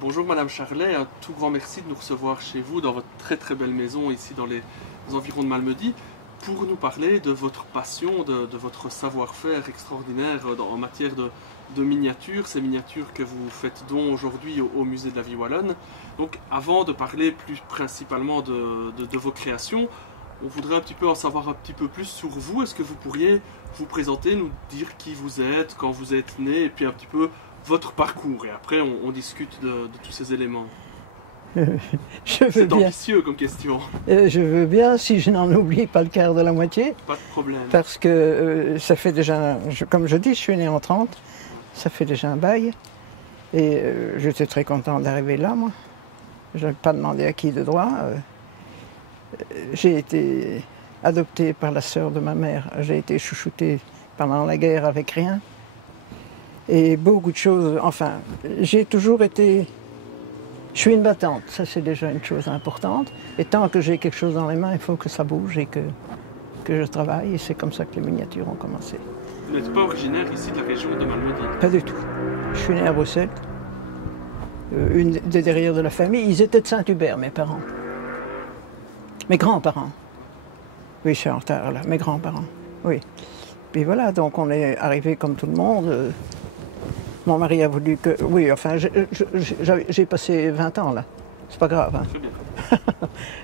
Bonjour Madame Charlet, un tout grand merci de nous recevoir chez vous dans votre très très belle maison ici dans les environs de Malmedy pour nous parler de votre passion, de votre savoir-faire extraordinaire en matière de miniatures, ces miniatures que vous faites don aujourd'hui au musée de la Vie Wallonne. Donc avant de parler plus principalement de vos créations, on voudrait un petit peu en savoir un petit peu plus sur vous. Est-ce que vous pourriez vous présenter, nous dire qui vous êtes, quand vous êtes né et puis un petit peu votre parcours, et après on discute de tous ces éléments. C'est ambitieux comme question. Je veux bien, si je n'en oublie pas le quart de la moitié. Pas de problème. Parce que ça fait déjà, comme je dis, je suis né en 30, ça fait déjà un bail. Et j'étais très content d'arriver là, moi. Je n'ai pas demandé à qui de droit. J'ai été adopté par la sœur de ma mère. J'ai été chouchouté pendant la guerre avec rien. Et beaucoup de choses, enfin, j'ai toujours été... Je suis une battante, ça c'est déjà une chose importante. Et tant que j'ai quelque chose dans les mains, il faut que ça bouge et que je travaille. Et c'est comme ça que les miniatures ont commencé. Vous n'êtes pas originaire ici de la région de Malmedy? Pas du tout. Je suis né à Bruxelles, une des derrière de la famille. Ils étaient de Saint-Hubert, mes parents. Mes grands-parents. Oui, je suis en retard là, mes grands-parents, oui. Puis voilà, donc on est arrivé comme tout le monde. Mon mari a voulu que... Oui, enfin, j'ai passé 20 ans là. C'est pas grave. Hein. Très bien.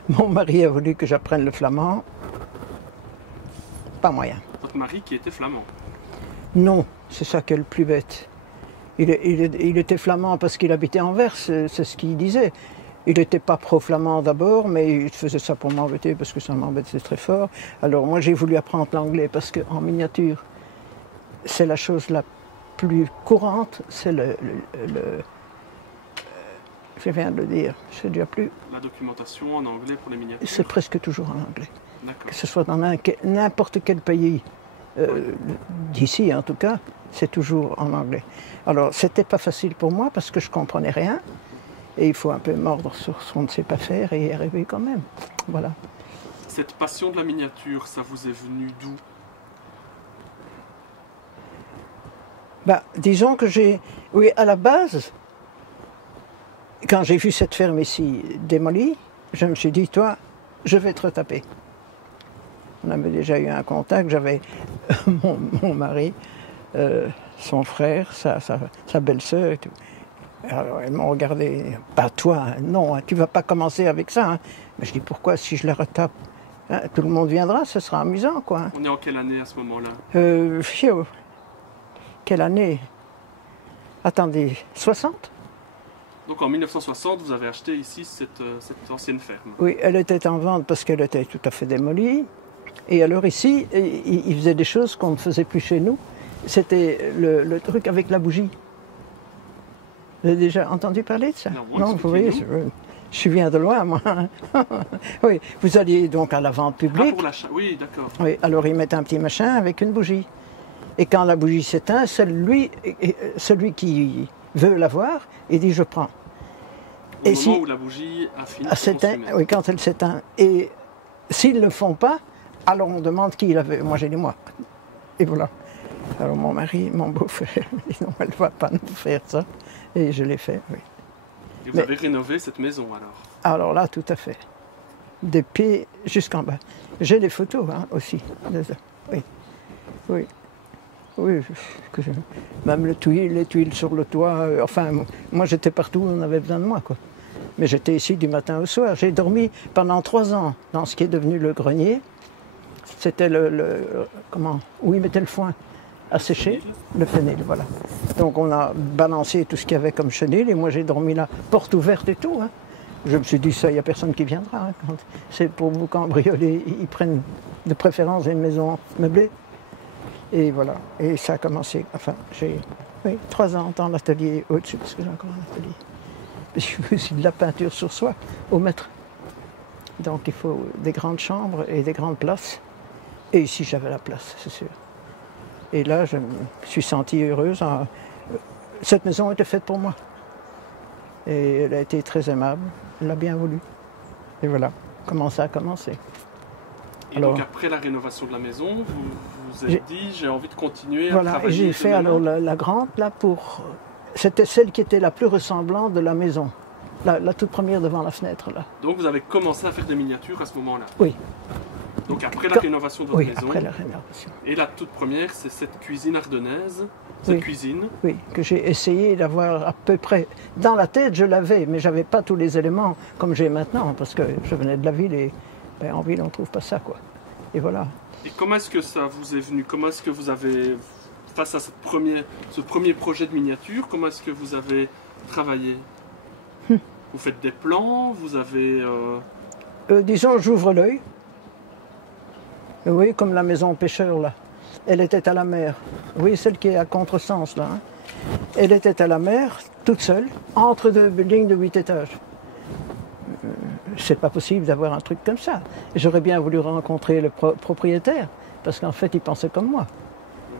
Mon mari a voulu que j'apprenne le flamand. Pas moyen. Votre mari qui était flamand? Non, c'est ça qui est le plus bête. Il était flamand parce qu'il habitait Anvers, c'est ce qu'il disait. Il n'était pas pro-flamand d'abord, mais il faisait ça pour m'embêter parce que ça m'embêtait très fort. Alors moi j'ai voulu apprendre l'anglais parce qu'en miniature, c'est la chose la plus courante, c'est je viens de le dire, je ne dis plus. La documentation en anglais pour les miniatures? C'est presque toujours en anglais. Que ce soit dans n'importe quel pays, d'ici en tout cas, c'est toujours en anglais. Alors c'était pas facile pour moi parce que je comprenais rien. Et il faut un peu mordre sur ce qu'on ne sait pas faire et y arriver quand même. Voilà. Cette passion de la miniature, ça vous est venu d'où? Ben, disons que oui, à la base, quand j'ai vu cette ferme ici démolie, je me suis dit, toi, je vais te retaper. On avait déjà eu un contact, j'avais mon mari, son frère, sa belle-sœur et tout. Alors ils m'ont regardé, pas toi, non, tu ne vas pas commencer avec ça. Hein. Mais je dis, pourquoi si je la retape, hein, tout le monde viendra, ce sera amusant, quoi. On est en quelle année à ce moment-là? Quelle année? Attendez, 60? Donc en 1960, vous avez acheté ici cette ancienne ferme? Oui, elle était en vente parce qu'elle était tout à fait démolie. Et alors ici, ils faisaient des choses qu'on ne faisait plus chez nous. C'était le truc avec la bougie. Vous avez déjà entendu parler de ça? Non, vous voyez, je viens de loin, moi. Oui, vous alliez donc à la vente publique. Ah, pour l'achat, oui, d'accord. Oui, alors ils mettent un petit machin avec une bougie. Et quand la bougie s'éteint, celui qui veut l'avoir, il dit je prends. Au moment où la bougie a fini de s'éteindre. Oui, quand elle s'éteint. Et s'ils ne le font pas, alors on demande qui la veut. Moi j'ai dit moi. Et voilà. Alors mon mari, mon beau-frère, me dit non, elle ne va pas nous faire ça. Et je l'ai fait, oui. Et vous avez rénové cette maison alors? Alors là, tout à fait. Des pieds jusqu'en bas. J'ai les photos hein, aussi. Oui. Oui. Oui. Même les tuiles sur le toit. Enfin, moi j'étais partout où on avait besoin de moi, quoi. Mais j'étais ici du matin au soir. J'ai dormi pendant 3 ans dans ce qui est devenu le grenier. C'était où ils mettaient le foin à sécher, le fenil, voilà. Donc on a balancé tout ce qu'il y avait comme chenil et moi j'ai dormi là, porte ouverte et tout. Hein. Je me suis dit ça, il n'y a personne qui viendra. Hein. Quand c'est pour vous cambrioler, ils prennent de préférence une maison meublée. Et voilà, et ça a commencé, enfin j'ai 3 ans dans l'atelier au-dessus, parce que j'ai encore un atelier. Je fais aussi de la peinture sur soie, au mètre. Donc il faut des grandes chambres et des grandes places. Et ici j'avais la place, c'est sûr. Et là, je me suis sentie heureuse. Cette maison était faite pour moi. Et elle a été très aimable. Elle l'a bien voulu. Et voilà comment ça a commencé. Et alors, donc après la rénovation de la maison, vous vous êtes dit, j'ai envie de continuer à travailler. J'ai fait alors la grande là pour C'était celle qui était la plus ressemblante de la maison. La toute première devant la fenêtre, là. Donc vous avez commencé à faire des miniatures à ce moment-là? Oui. Donc après la rénovation de votre Oui, maison? après la rénovation. Et la toute première, c'est cette cuisine ardennaise, cette Oui. cuisine. Oui, que j'ai essayé d'avoir à peu près. Dans la tête, je l'avais, mais je n'avais pas tous les éléments comme j'ai maintenant, parce que je venais de la ville et en ville, on ne trouve pas ça, quoi. Et voilà. Et comment est-ce que ça vous est venu? Comment est-ce que vous avez, face à ce premier projet de miniature, comment est-ce que vous avez travaillé? Vous faites des plans, vous avez... Disons, j'ouvre l'œil. Oui, comme la maison pêcheur, là. Elle était à la mer. Oui, celle qui est à contresens, là. Hein. Elle était à la mer, toute seule, entre deux buildings de 8 étages. C'est pas possible d'avoir un truc comme ça. J'aurais bien voulu rencontrer le propriétaire, parce qu'en fait, il pensait comme moi.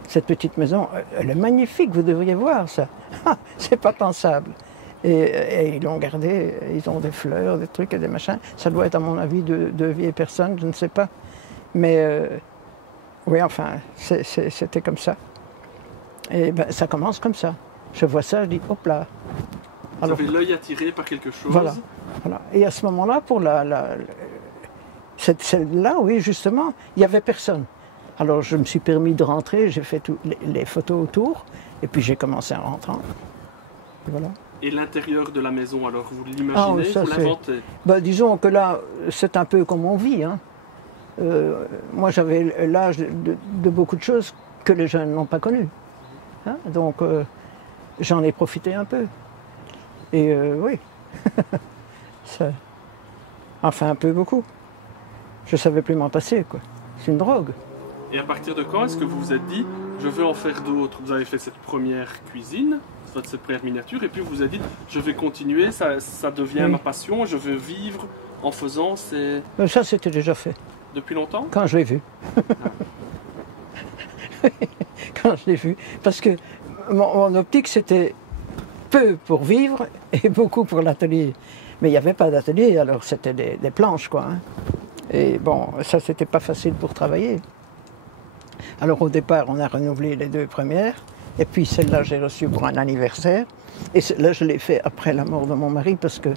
Cette petite maison, elle est magnifique, vous devriez voir ça. C'est pas pensable. Et ils l'ont gardé, ils ont des fleurs, des trucs et des machins. Ça doit être, à mon avis, de vieilles personnes, je ne sais pas. Mais oui, enfin, c'était comme ça. Et ben, ça commence comme ça. Je vois ça, je dis, hop là. Alors, vous avez l'œil attiré par quelque chose. Voilà. Voilà. Et à ce moment-là, pour celle-là, oui, justement, il n'y avait personne. Alors je me suis permis de rentrer, j'ai fait les photos autour, et puis j'ai commencé en rentrant. Et voilà. Et l'intérieur de la maison, alors vous l'imaginez, vous l'inventez? Ben, disons que là, c'est un peu comme on vit. Hein. Moi, j'avais l'âge de beaucoup de choses que les jeunes n'ont pas connues. Hein. Donc, j'en ai profité un peu. Et oui, enfin un peu beaucoup. Je ne savais plus m'en passer, quoi. C'est une drogue. Et à partir de quand est-ce que vous vous êtes dit, je veux en faire d'autres? Vous avez fait cette première cuisine, cette première miniature, et puis vous vous êtes dit, je vais continuer, ça devient ma passion, je veux vivre en faisant ces... Ça, c'était déjà fait. Depuis longtemps? Quand je l'ai vu. Quand je l'ai vu. Parce que mon optique, c'était peu pour vivre et beaucoup pour l'atelier. Mais il n'y avait pas d'atelier, alors c'était des planches, quoi. Hein. Et bon, ça, c'était pas facile pour travailler. Alors au départ, on a renouvelé les 2 premières, et puis celle-là, j'ai reçue pour un anniversaire. Et là, je l'ai fait après la mort de mon mari, parce que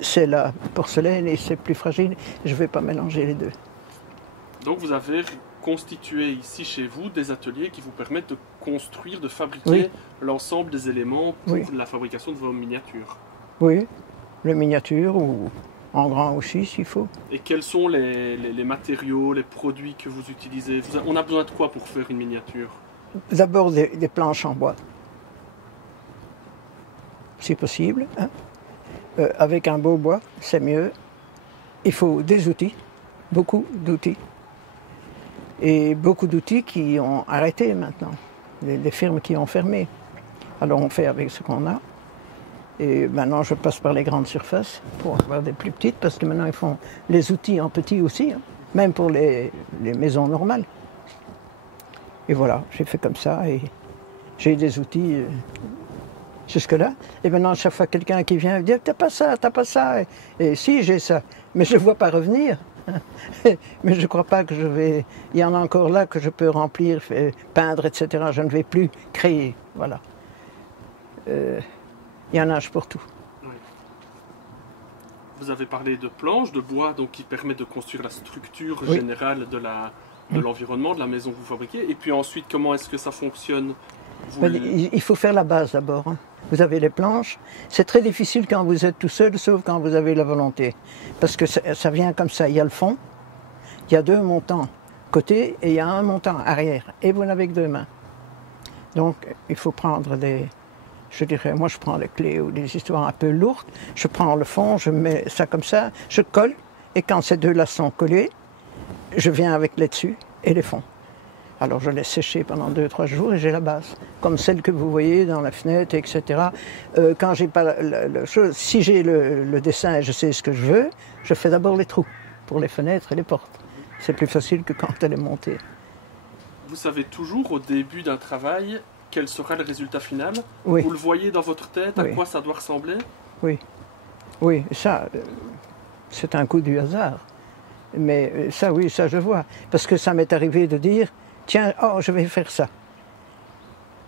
c'est la porcelaine et c'est plus fragile. Je ne vais pas mélanger les deux. Donc vous avez constitué ici chez vous des ateliers qui vous permettent de construire, de fabriquer l'ensemble des éléments pour la fabrication de vos miniatures. Oui, les miniatures ou en grand aussi s'il faut. Et quels sont les matériaux, les produits que vous utilisez? On a besoin de quoi pour faire une miniature? D'abord des planches en bois, si possible. Hein. Avec un beau bois, c'est mieux. Il faut des outils, beaucoup d'outils. Et beaucoup d'outils qui ont arrêté maintenant, des firmes qui ont fermé. Alors on fait avec ce qu'on a. Et maintenant je passe par les grandes surfaces pour avoir des plus petites, parce que maintenant ils font les outils en petit aussi, hein, même pour les maisons normales. Et voilà, j'ai fait comme ça et j'ai des outils jusque-là. Et maintenant chaque fois quelqu'un qui vient me dit « t'as pas ça, t'as pas ça ». Et si, j'ai ça, mais je ne vois pas revenir. Mais je ne crois pas que je vais... Il y en a encore là que je peux remplir, peindre, etc. Je ne vais plus créer, voilà. Il y en a pour tout. Oui. Vous avez parlé de planches, de bois, donc qui permet de construire la structure générale de l'environnement, de la maison que vous fabriquez. Et puis ensuite, comment est-ce que ça fonctionne? Il faut faire la base d'abord. Hein. Vous avez les planches. C'est très difficile quand vous êtes tout seul, sauf quand vous avez la volonté. Parce que ça vient comme ça. Il y a le fond, il y a 2 montants côté et il y a un montant arrière. Et vous n'avez que 2 mains. Donc, il faut prendre je dirais, moi je prends les clés ou des histoires un peu lourdes. Je prends le fond, je mets ça comme ça, je colle. Et quand ces 2-là sont collés, je viens avec les dessus et les fonds. Alors je laisse sécher pendant 2-3 jours et j'ai la base, comme celle que vous voyez dans la fenêtre, etc. Quand j'ai pas la chose, si j'ai le dessin et je sais ce que je veux, je fais d'abord les trous pour les fenêtres et les portes. C'est plus facile que quand elle est montée. Vous savez toujours au début d'un travail quel sera le résultat final? Oui. Vous le voyez dans votre tête, à quoi ça doit ressembler? Oui, oui, ça, c'est un coup du hasard. Mais ça, oui, ça je vois. Parce que ça m'est arrivé de dire, tiens, oh, je vais faire ça.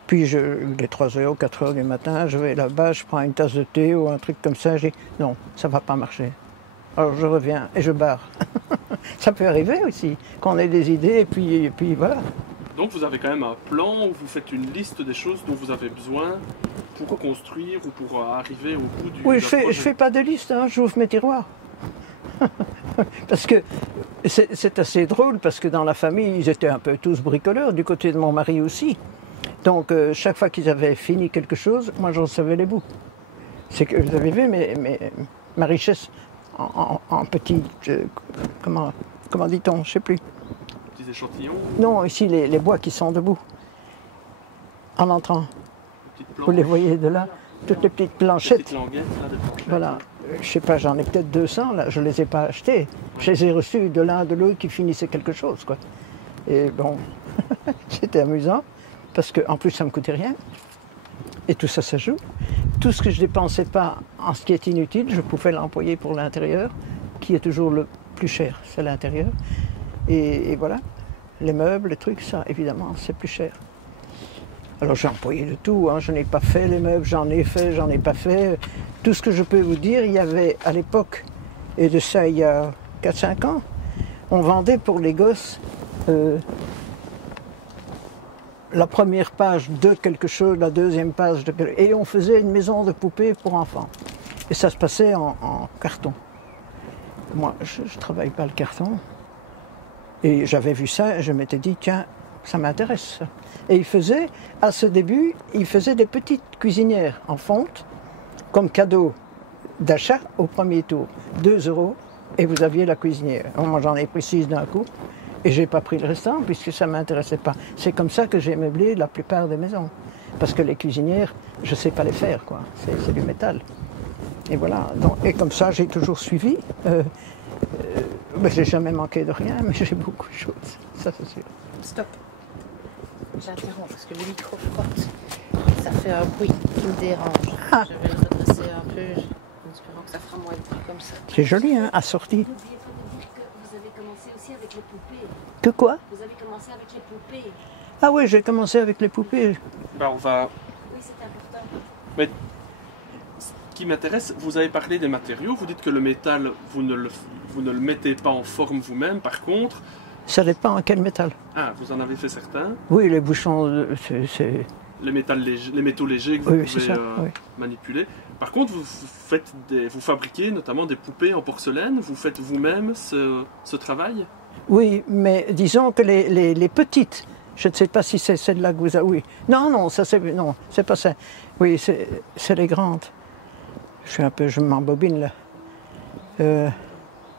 Puis il est 3 heures, 4 heures du matin, je vais là-bas, je prends une tasse de thé ou un truc comme ça, je dis non, ça ne va pas marcher. Alors je reviens et je barre. Ça peut arriver aussi, qu'on ait des idées et puis voilà. Donc vous avez quand même un plan où vous faites une liste des choses dont vous avez besoin pour construire ou pour arriver au bout du Oui, d'un je projet. fais pas de liste, hein, j'ouvre mes tiroirs. Parce que c'est assez drôle, parce que dans la famille, ils étaient un peu tous bricoleurs, du côté de mon mari aussi. Donc chaque fois qu'ils avaient fini quelque chose, moi je recevais les bouts. C'est que vous avez vu ma richesse en petit, comment dit-on, je sais plus. Petits échantillons, Non, ici les bois qui sont debout, en entrant. petites Vous planches, les voyez de là, toutes les petites des planchettes. petites languettes, là, des planchettes. Voilà, je sais pas, j'en ai peut-être 200 là, je les ai pas achetés. Je les ai reçus de l'un de l'autre qui finissaient quelque chose, quoi. Et bon, c'était amusant, parce qu'en plus ça me coûtait rien. Et tout ça, ça joue. Tout ce que je dépensais pas en ce qui est inutile, je pouvais l'employer pour l'intérieur, qui est toujours le plus cher, c'est l'intérieur. Et voilà, les meubles, les trucs, ça, évidemment, c'est plus cher. Alors j'ai employé de tout, hein. Je n'ai pas fait les meubles, j'en ai fait, j'en ai pas fait. Tout ce que je peux vous dire, il y avait à l'époque, et de ça il y a 4-5 ans, on vendait pour les gosses la première page de quelque chose, la deuxième page de quelque chose, et on faisait une maison de poupées pour enfants. Et ça se passait en carton. Moi, je ne travaille pas le carton. Et j'avais vu ça et je m'étais dit, tiens, ça m'intéresse. Et il faisait, à ce début, il faisait des petites cuisinières en fonte, comme cadeau d'achat au premier tour. 2 € et vous aviez la cuisinière. Moi, j'en ai pris 6 d'un coup. Et je n'ai pas pris le restant puisque ça ne m'intéressait pas. C'est comme ça que j'ai meublé la plupart des maisons. Parce que les cuisinières, je ne sais pas les faire, quoi. C'est du métal. Et voilà. Donc, et comme ça, j'ai toujours suivi. J'ai jamais manqué de rien, mais j'ai beaucoup de choses. Ça, c'est sûr. Stop. J'interromps parce que le micro frotte. Ça fait un bruit qui me dérange. Ah. Je vais le redresser un peu en espérant que ça fera moins de bruit comme ça. C'est joli, hein, assorti. N'oubliez pas de dire que vous avez commencé aussi avec les poupées. Que quoi? Vous avez commencé avec les poupées. Ah oui, j'ai commencé avec les poupées. Ben, on va... Oui, c'est important. Mais ce qui m'intéresse, vous avez parlé des matériaux, vous dites que le métal, vous ne le mettez pas en forme vous-même, par contre... Ça dépend en quel métal. Ah, vous en avez fait certains. Oui, les bouchons, c'est... Les métaux légers que vous Oui, pouvez c'est ça, oui. manipuler. Par contre, vous fabriquez notamment des poupées en porcelaine, vous faites vous-même ce travail? Oui, mais disons que les petites, je ne sais pas si c'est celle-là que vous avez... Oui. Non, ça c'est... Non, c'est pas ça. Oui, c'est les grandes. Je m'embobine là. Hein?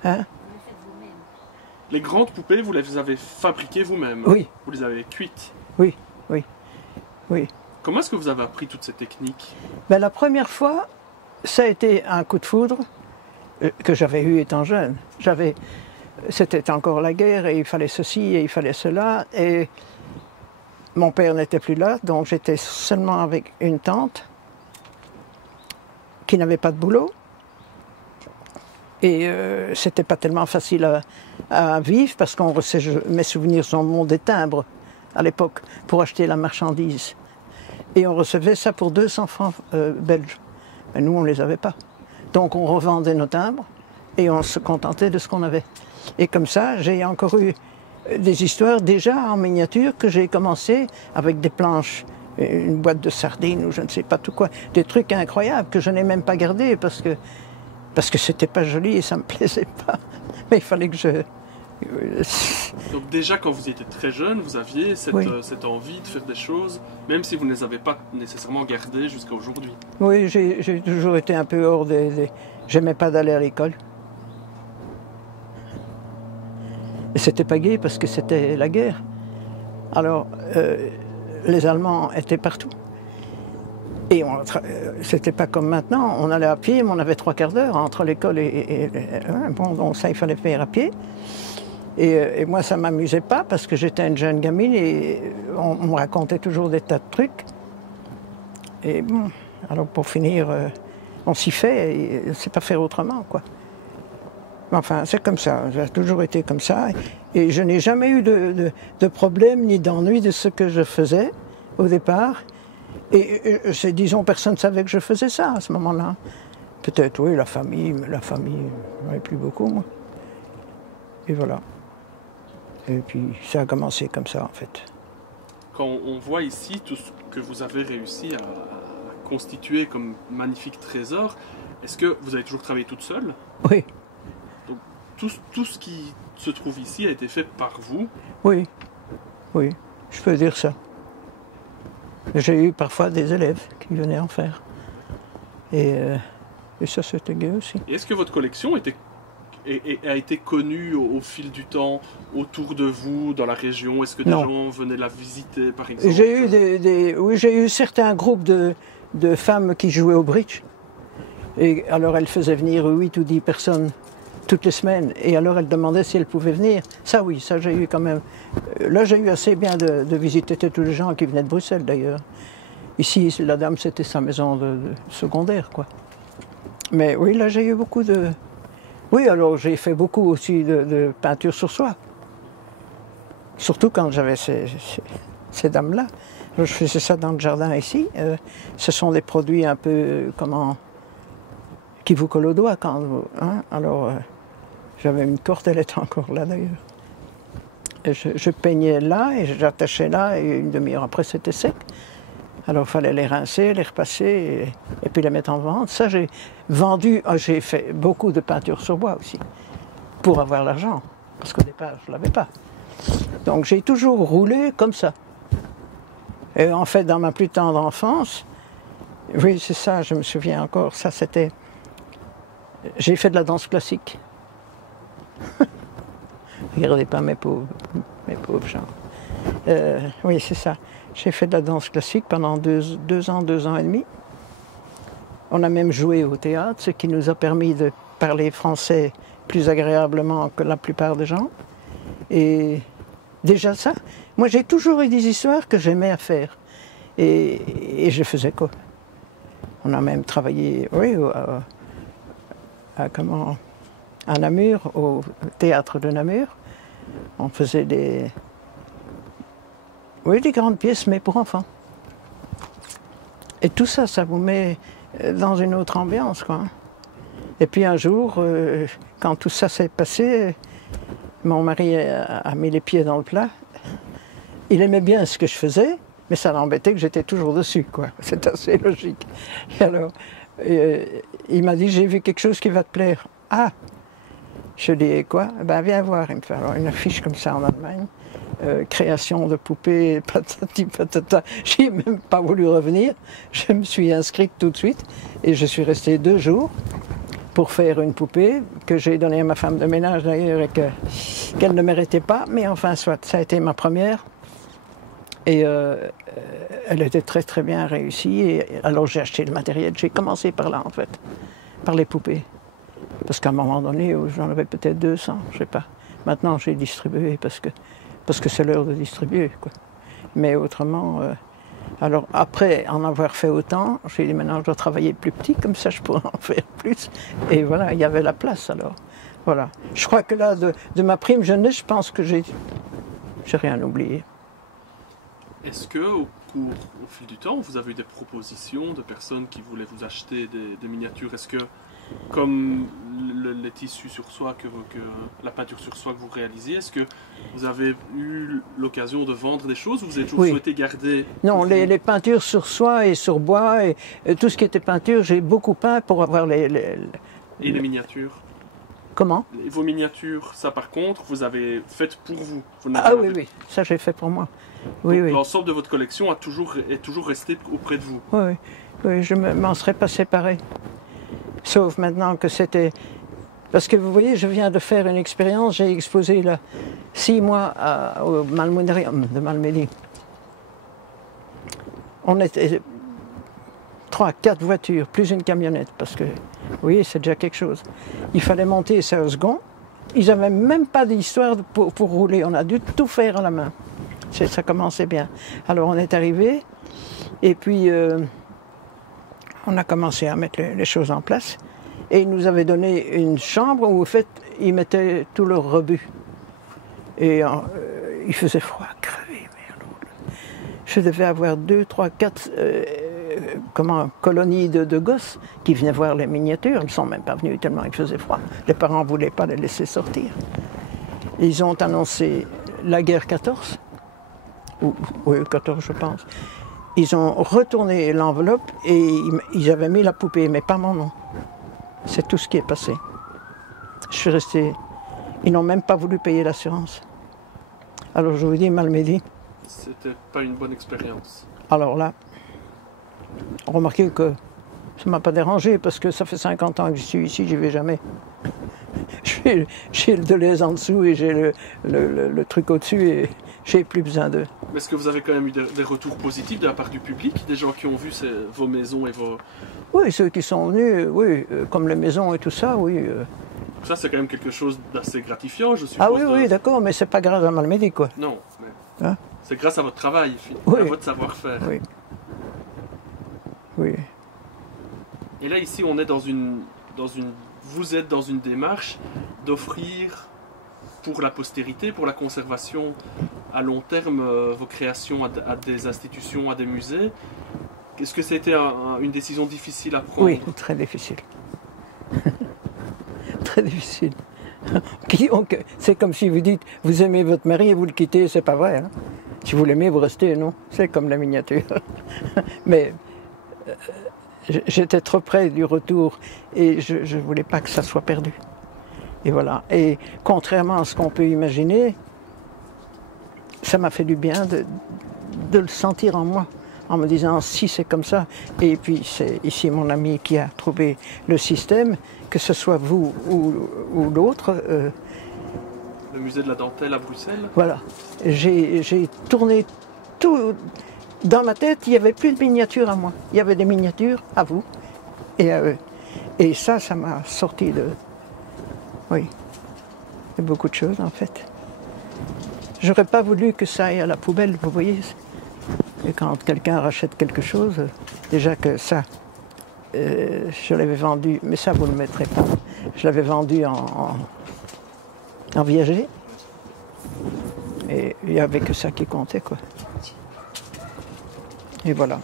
Vous le faites vous-même. Les grandes poupées, vous les avez fabriquées vous-même? Oui. Vous les avez cuites? Oui. Comment est-ce que vous avez appris toutes ces techniques? Ben, la première fois, ça a été un coup de foudre que j'avais eu étant jeune. C'était encore la guerre et il fallait ceci et il fallait cela. Et mon père n'était plus là, donc j'étais seulement avec une tante qui n'avait pas de boulot. Et c'était pas tellement facile à vivre parce mes souvenirs sont des timbres à l'époque pour acheter la marchandise. Et on recevait ça pour 200 francs belges. Mais nous, on ne les avait pas. Donc on revendait nos timbres et on se contentait de ce qu'on avait. Et comme ça, j'ai encore eu des histoires déjà en miniature que j'ai commencé avec des planches, une boîte de sardines ou je ne sais pas tout quoi. Des trucs incroyables que je n'ai même pas gardés parce que c'était pas joli et ça me plaisait pas. Mais il fallait que je... Donc déjà, quand vous étiez très jeune, vous aviez cette envie de faire des choses, même si vous ne les avez pas nécessairement gardées jusqu'à aujourd'hui. Oui, j'ai toujours été un peu hors des... J'aimais pas d'aller à l'école. Et c'était pas gai parce que c'était la guerre. Alors, les Allemands étaient partout. Et c'était pas comme maintenant, on allait à pied, mais on avait 3 quarts d'heure entre l'école bon, donc ça, il fallait faire à pied. Et moi, ça ne m'amusait pas parce que j'étais une jeune gamine et on me racontait toujours des tas de trucs. Et bon, alors pour finir, on s'y fait et on ne sait pas faire autrement, quoi. Enfin, c'est comme ça, ça a toujours été comme ça. Et je n'ai jamais eu de problème ni d'ennui de ce que je faisais au départ. Et c'est, disons, personne ne savait que je faisais ça à ce moment-là. Peut-être, oui, la famille, mais la famille, j'en ai plus beaucoup, moi. Et voilà. Et puis, ça a commencé comme ça, en fait. Quand on voit ici tout ce que vous avez réussi à constituer comme magnifique trésor, est-ce que vous avez toujours travaillé toute seule? Oui, Donc, tout ce qui se trouve ici a été fait par vous. oui, oui, je peux dire ça. J'ai eu parfois des élèves qui venaient en faire. Et ça, c'était gai aussi. Et est-ce que votre collection a été connue au fil du temps autour de vous, dans la région? Est-ce que des Non. gens venaient la visiter, par exemple? J'ai eu oui, j'ai eu certains groupes de femmes qui jouaient au bridge. Et alors elles faisaient venir 8 ou 10 personnes toutes les semaines. Et alors elles demandaient si elles pouvaient venir. Ça oui, ça j'ai eu quand même. Là j'ai eu assez bien de visiter tous les gens qui venaient de Bruxelles d'ailleurs. Ici, la dame, c'était sa maison de secondaire, quoi. Mais oui, là j'ai eu beaucoup de... Oui, alors j'ai fait beaucoup aussi de peinture sur soie. Surtout quand j'avais ces dames-là. Je faisais ça dans le jardin ici. Ce sont des produits un peu, qui vous collent au doigt quand vous... Hein? Alors, j'avais une corde, elle était encore là d'ailleurs. Et je peignais là et j'attachais là et une demi-heure après c'était sec. Alors il fallait les rincer, les repasser et puis les mettre en vente. Ça j'ai vendu, j'ai fait beaucoup de peinture sur bois aussi, pour avoir l'argent, parce qu'au départ je ne l'avais pas. Donc j'ai toujours roulé comme ça. Et en fait dans ma plus tendre enfance, oui c'est ça, je me souviens encore, ça c'était... J'ai fait de la danse classique. Regardez pas mes pauvres gens. Oui c'est ça. J'ai fait de la danse classique pendant 2 ans et demi. On a même joué au théâtre, ce qui nous a permis de parler français plus agréablement que la plupart des gens. Et déjà ça, moi j'ai toujours eu des histoires que j'aimais à faire. Et je faisais quoi? On a même travaillé, oui, à Namur, au théâtre de Namur. On faisait des grandes pièces, mais pour enfants. Et tout ça, ça vous met dans une autre ambiance, quoi. Et puis un jour, quand tout ça s'est passé, mon mari a mis les pieds dans le plat. Il aimait bien ce que je faisais, mais ça l'embêtait que j'étais toujours dessus, quoi. C'est assez logique. Et alors, il m'a dit, j'ai vu quelque chose qui va te plaire. Ah! Je lui ai dit, quoi? Ben viens voir. Il me fait alors une affiche comme ça en Allemagne. Création de poupées, patati patata. J'ai même pas voulu revenir. Je me suis inscrite tout de suite et je suis restée 2 jours pour faire une poupée que j'ai donnée à ma femme de ménage d'ailleurs et qu'elle ne méritait pas. Mais enfin, soit, ça a été ma première. Et elle était très très bien réussie. Et alors j'ai acheté le matériel. J'ai commencé par là en fait, par les poupées. Parce qu'à un moment donné, j'en avais peut-être 200, je sais pas. Maintenant j'ai distribué parce que c'est l'heure de distribuer, quoi. Mais autrement, alors après en avoir fait autant, j'ai dit maintenant je dois travailler plus petit, comme ça je pourrais en faire plus. Et voilà, il y avait la place alors. Voilà. Je crois que là, de ma prime jeunesse, je pense que j'ai rien oublié. Est-ce que au fil du temps, vous avez eu des propositions de personnes qui voulaient vous acheter des miniatures? Est-ce que, comme les tissus sur soie, que la peinture sur soie que vous réalisiez, est-ce que vous avez eu l'occasion de vendre des choses ou vous avez toujours souhaité garder? Non, les peintures sur soie et sur bois et tout ce qui était peinture, j'ai beaucoup peint pour avoir Et les miniatures? Comment? Vos miniatures, ça par contre, vous avez fait pour vous. Ah oui, oui, ça j'ai fait pour moi. Oui, oui. L'ensemble de votre collection est toujours resté auprès de vous. Oui, oui, je ne m'en serais pas séparée. Sauf maintenant que c'était... Parce que vous voyez, je viens de faire une expérience, j'ai exposé là 6 mois au Malmöderium de Malmedy. On était 3, 4 voitures, plus une camionnette, parce que, oui, c'est déjà quelque chose. Il fallait monter ça au second. Ils n'avaient même pas d'histoire pour rouler, on a dû tout faire à la main. Ça commençait bien. Alors on est arrivé, et puis on a commencé à mettre les choses en place. Et ils nous avaient donné une chambre où, en fait, ils mettaient tout leur rebut. Et il faisait froid, crevé. je devais avoir 2, 3, 4 colonies de gosses qui venaient voir les miniatures. Ils ne sont même pas venus tellement il faisait froid. Les parents ne voulaient pas les laisser sortir. Ils ont annoncé la guerre 14, oui 14 je pense. Ils ont retourné l'enveloppe et ils avaient mis la poupée, mais pas mon nom. C'est tout ce qui est passé. Je suis resté. Ils n'ont même pas voulu payer l'assurance. Alors je vous dis, Malmedy. C'était pas une bonne expérience. Alors là, remarquez que ça ne m'a pas dérangé parce que ça fait 50 ans que je suis ici, j'y vais jamais. J'ai le Deleuze en dessous et j'ai le truc au-dessus et j'ai plus besoin d'eux. Mais est-ce que vous avez quand même eu des retours positifs de la part du public? Des gens qui ont vu vos maisons et vos... Oui, ceux qui sont venus, oui, comme les maisons et tout ça, oui. Ça, c'est quand même quelque chose d'assez gratifiant, je suppose. Ah oui, oui, d'accord, mais c'est pas grâce à Malmedy, quoi. Non, mais Hein? c'est grâce à votre travail, Oui. à votre savoir-faire. Oui. Oui. Et là, ici, on est vous êtes dans une démarche d'offrir pour la postérité, pour la conservation à long terme, vos créations à des institutions, à des musées. Est-ce que c'était une décision difficile à prendre? Oui, très difficile. Très difficile. C'est comme si vous dites, vous aimez votre mari et vous le quittez, c'est pas vrai. Hein? Si vous l'aimez, vous restez, non? C'est comme la miniature. Mais j'étais trop près du retour et je ne voulais pas que ça soit perdu. Et voilà. Et contrairement à ce qu'on peut imaginer, ça m'a fait du bien de le sentir en moi, en me disant si c'est comme ça. Et puis c'est ici mon ami qui a trouvé le système, que ce soit vous ou l'autre. Le musée de la dentelle à Bruxelles. Voilà. J'ai tourné tout. Dans ma tête, il n'y avait plus de miniatures à moi. Il y avait des miniatures à vous et à eux. Et ça m'a sorti de... Oui. De beaucoup de choses, en fait. J'aurais pas voulu que ça aille à la poubelle, vous voyez. Et quand quelqu'un rachète quelque chose, déjà que ça, je l'avais vendu, mais ça vous ne le mettrez pas. Je l'avais vendu en viager. Et il n'y avait que ça qui comptait, quoi. Et voilà.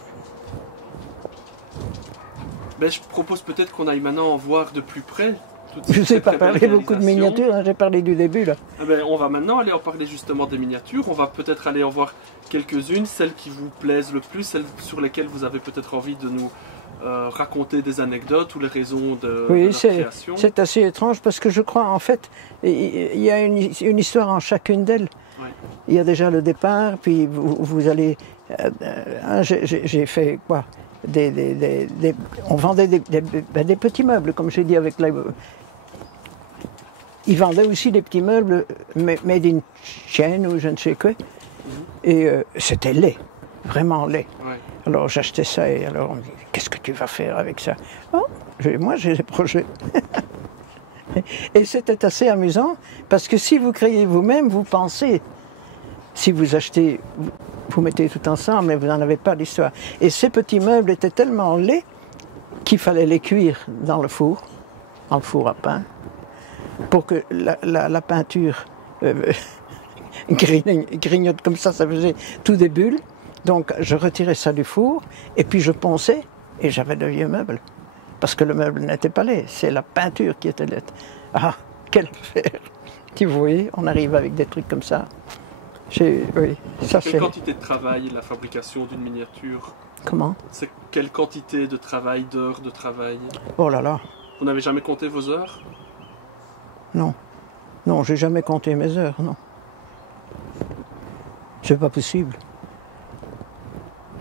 Ben, je propose peut-être qu'on aille maintenant voir de plus près. Je ne sais pas parler beaucoup de miniatures, hein, j'ai parlé du début là. Ah ben, on va maintenant aller en parler justement des miniatures. On va peut-être aller en voir quelques-unes, celles qui vous plaisent le plus, celles sur lesquelles vous avez peut-être envie de nous raconter des anecdotes ou les raisons de leur création. Oui, c'est assez étrange parce que je crois en fait, il y a une histoire en chacune d'elles. Ouais. Il y a déjà le départ, puis vous allez... j'ai fait quoi? On vendait des petits meubles, comme j'ai dit avec la... Ils vendaient aussi des petits meubles made in Chine ou je ne sais quoi. Et c'était laid, vraiment laid. Ouais. Alors j'achetais ça et alors on me dit, qu'est-ce que tu vas faire avec ça? Oh, moi j'ai des projets. Et c'était assez amusant parce que si vous créez vous-même, vous pensez. Si vous achetez, vous mettez tout ensemble, mais vous n'en avez pas l'histoire. Et ces petits meubles étaient tellement laids qu'il fallait les cuire dans le four à pain, pour que la peinture grignote comme ça faisait tout des bulles. Donc je retirais ça du four, et puis je ponçais, et j'avais de vieux meubles. Parce que le meuble n'était pas laid, c'est la peinture qui était laide. Ah, quelle affaire! Vous voyez, on arrive avec des trucs comme ça. Oui, ça c'est... Quelle quantité de travail, la fabrication d'une miniature? Comment? C'est quelle quantité de travail, d'heures de travail? Oh là là! Vous n'avez jamais compté vos heures? Non. Non, j'ai jamais compté mes heures, non. C'est pas possible.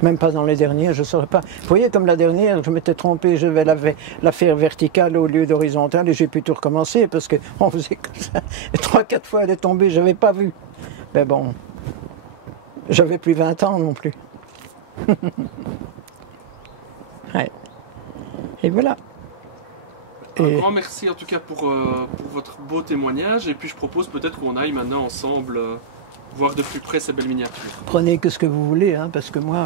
Même pas dans les dernières, je ne saurais pas. Vous voyez, comme la dernière, je m'étais trompé, je vais la faire verticale au lieu d'horizontale et j'ai pu tout recommencer parce qu'on faisait comme ça. 3-4 fois elle est tombée, je n'avais pas vu. Mais bon, j'avais plus 20 ans non plus. Ouais. Et voilà. Un grand merci en tout cas pour votre beau témoignage. Et puis je propose peut-être qu'on aille maintenant ensemble voir de plus près ces belles miniatures. Prenez que ce que vous voulez, hein, parce que moi...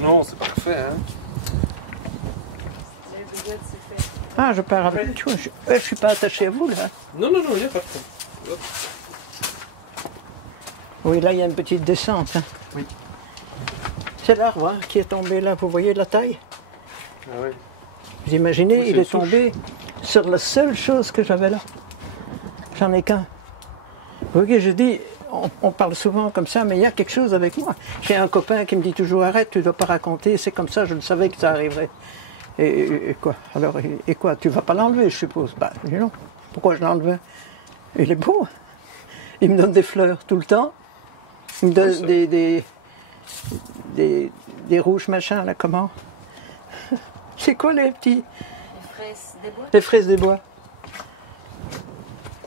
Non, c'est parfait. Hein. Ah, je pars avec toi. Je ne suis pas attaché à vous, là. Non, il n'y a pas de problème. Oui, là, il y a une petite descente. Hein. Oui. C'est l'arbre hein, qui est tombé là, vous voyez la taille? Ah oui. Vous imaginez, Oui, c'est il une est tombé sur la seule chose que j'avais là. J'en ai qu'un. Vous voyez, je dis, on parle souvent comme ça, mais il y a quelque chose avec moi. J'ai un copain qui me dit toujours, arrête, tu ne dois pas raconter, c'est comme ça, je le savais que ça arriverait. Et quoi? Alors, et quoi? Tu vas pas l'enlever, je suppose? Bah, je dis non. Pourquoi je l'enlevais? Il est beau. Il me donne des fleurs tout le temps. Il me donne des rouges machins, là, comment? C'est quoi les petits? Les fraises des bois. Les fraises des bois.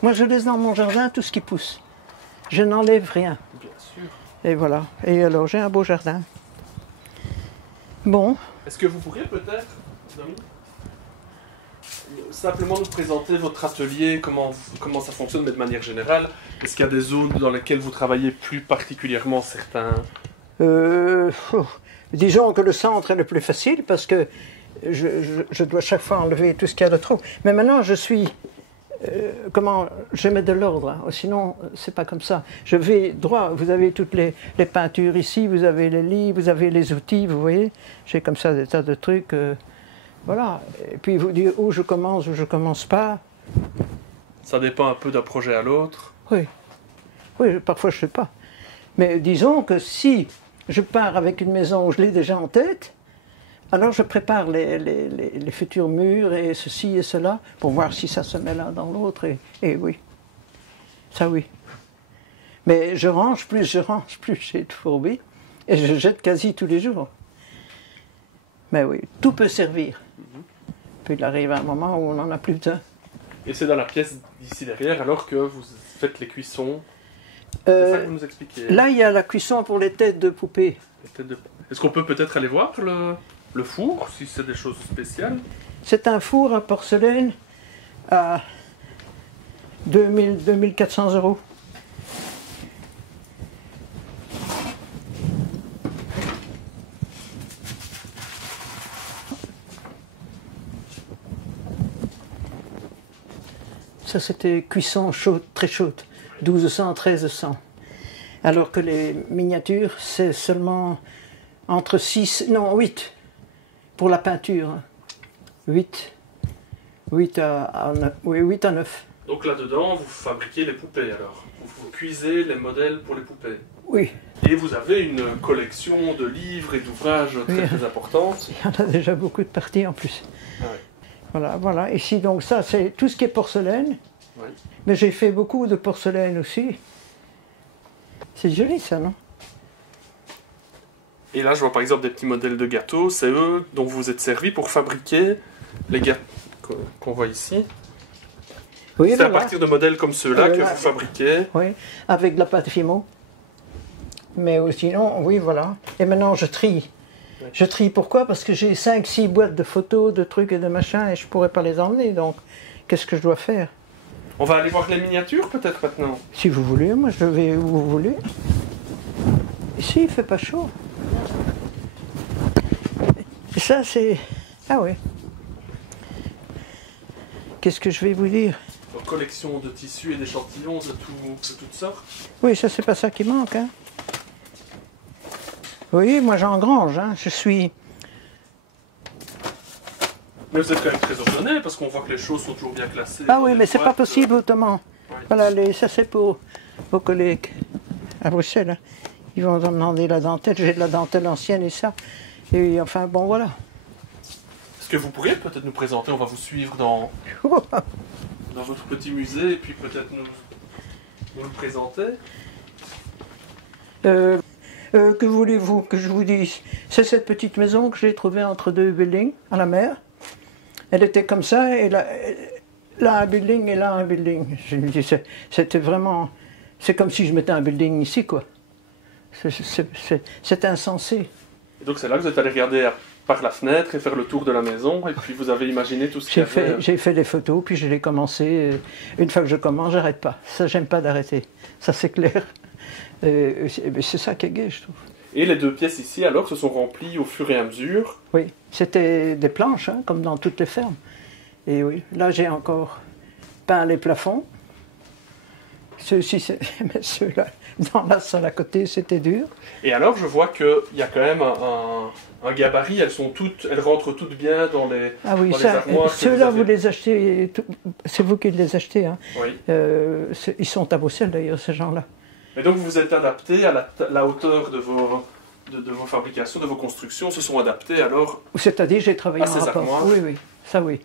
Moi, je laisse dans mon jardin tout ce qui pousse. Je n'enlève rien. Bien sûr. Et voilà. Et alors, j'ai un beau jardin. Bon. Est-ce que vous pourriez peut-être, Dominique, simplement nous présenter votre atelier, comment ça fonctionne, mais de manière générale? Est-ce qu'il y a des zones dans lesquelles vous travaillez plus particulièrement certains? Disons que le centre est le plus facile parce que je dois chaque fois enlever tout ce qu'il y a de trop. Mais maintenant, je suis... je mets de l'ordre, hein. Sinon c'est pas comme ça. Je vais droit, vous avez toutes les peintures ici, vous avez les lits, vous avez les outils, vous voyez. J'ai comme ça des tas de trucs, voilà. Et puis vous dire où je commence pas. Ça dépend un peu d'un projet à l'autre. Oui, oui, parfois je sais pas. Mais disons que si je pars avec une maison où je l'ai déjà en tête, alors je prépare les futurs murs et ceci et cela pour voir si ça se met l'un dans l'autre. Et oui, ça oui. Mais je range plus, j'ai tout fourbé. Et je jette quasi tous les jours. Mais oui, tout peut servir. Puis il arrive un moment où on n'en a plus besoin. Et c'est dans la pièce d'ici derrière, alors que vous faites les cuissons. C'est ça que vous nous expliquez. Là, il y a la cuisson pour les têtes de poupée. Est-ce qu'on peut peut-être aller voir le four, si c'est des choses spéciales? C'est un four à porcelaine à 2400 €. Ça, c'était cuisson chaude, très chaude, 1200, 1300. Alors que les miniatures, c'est seulement entre 8 pour la peinture. 8 à 9. Donc là-dedans, vous fabriquez les poupées alors? Vous cuisez les modèles pour les poupées? Oui. Et vous avez une collection de livres et d'ouvrages très, très importante. Il y en a déjà beaucoup de parties en plus. Ah ouais. Voilà. Ici, donc ça, c'est tout ce qui est porcelaine. Oui. Mais j'ai fait beaucoup de porcelaine aussi. C'est joli ça, non? Et là, je vois par exemple des petits modèles de gâteaux. C'est eux dont vous vous êtes servi pour fabriquer les gâteaux qu'on voit ici. Oui, c'est à partir de modèles comme ceux-là que vous fabriquez. Oui, avec de la pâte Fimo. Mais sinon, oui, voilà. Et maintenant, je trie. Je trie pourquoi? Parce que j'ai 5-6 boîtes de photos, de trucs et de machins, et je pourrais pas les emmener. Donc, qu'est-ce que je dois faire? On va aller voir les miniatures peut-être maintenant. Si vous voulez, moi je vais où vous voulez. Ici, il fait pas chaud. Et ça, c'est... Ah oui. Qu'est-ce que je vais vous dire? Une collection de tissus et d'échantillons de toutes sortes. Oui, ça, c'est pas ça qui manque, hein. Oui, moi j'engrange, hein. Je suis... Mais vous êtes quand même très ordonné parce qu'on voit que les choses sont toujours bien classées. Ah oui, mais c'est pas possible autrement. Ouais. Voilà, ça c'est pour vos collègues à Bruxelles. Hein. Ils vont en demander la dentelle. J'ai de la dentelle ancienne et ça. Et enfin, bon, voilà. Est-ce que vous pourriez peut-être nous présenter? On va vous suivre dans votre petit musée et puis peut-être nous le présenter. Que voulez-vous que je vous dise? C'est cette petite maison que j'ai trouvée entre deux buildings à la mer. Elle était comme ça, et là un building et là un building. Je me dis, c'était vraiment... C'est comme si je mettais un building ici, quoi. C'est insensé. Et donc c'est là que vous êtes allé regarder par la fenêtre et faire le tour de la maison, et puis vous avez imaginé tout ce qu'il y avait. J'ai fait des photos, puis je l'ai commencé. Une fois que je commence, j'arrête pas. Ça, j'aime pas d'arrêter. Ça, c'est clair. C'est ça qui est gai, je trouve. Et les deux pièces ici, alors, se sont remplies au fur et à mesure? Oui, c'était des planches, hein, comme dans toutes les fermes. Et oui, là, j'ai encore peint les plafonds. Ceux-ci, mais ceux-là, dans la salle à côté, c'était dur. Et alors, je vois qu'il y a quand même un gabarit, elles rentrent toutes bien dans les, Ah oui, dans les ça, armoires. que ceux-là, avez. vous les achetez, c'est vous qui les achetez. Hein. Oui. Ils sont à Bruxelles d'ailleurs, ces gens-là. Et donc, vous vous êtes adapté à la hauteur de vos fabrications, de vos constructions, se sont adaptées alors. C'est-à-dire, j'ai travaillé À en ces rapport. armoires. Oui, oui, ça oui.